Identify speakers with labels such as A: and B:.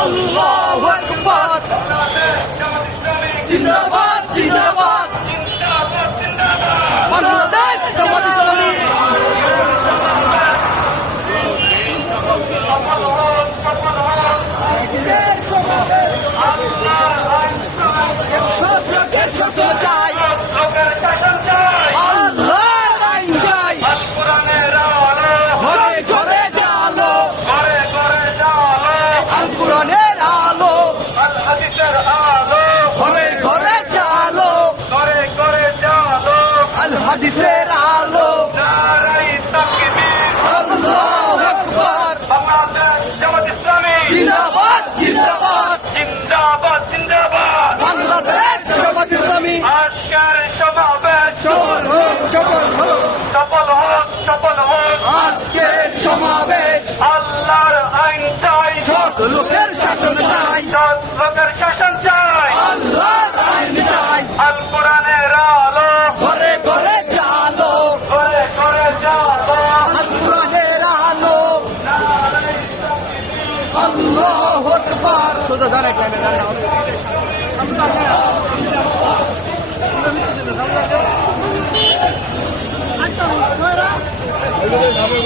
A: আল্লাহু আকবার। জিন্দাবাদ জিন্দাবাদ বাংলাদেশ জামাত ইসলামী। চাই আল্লাহর আইন চাই, ঘরে ঘরে জালো, আল কোরআনের আলো, ঘরে ঘরে জালো, আল হাদিসের আলো। আল্লাহু আকবার। জিন্দাবাদ জিন্দাবাদ বাংলাদেশ জামাত ইসলামী।
B: আজকের সমাবেশ
A: সফল হোক সফল হোক,
B: সফল হোক
A: আজকের সমাবেশ।
B: আল্লাহর আইন চাই,
A: সৎ লোকের শাসন চাই,
B: সৎ লোকের শাসন চাই,
A: আল্লাহর আইন চাই,
B: আল কোরআনের আলো,
A: ঘরে ঘরে জালো,
B: ঘরে ঘরে জালো,
A: আল কোরআনের আলো। আল্লাহু আকবার। সোজা জানে কেন জানা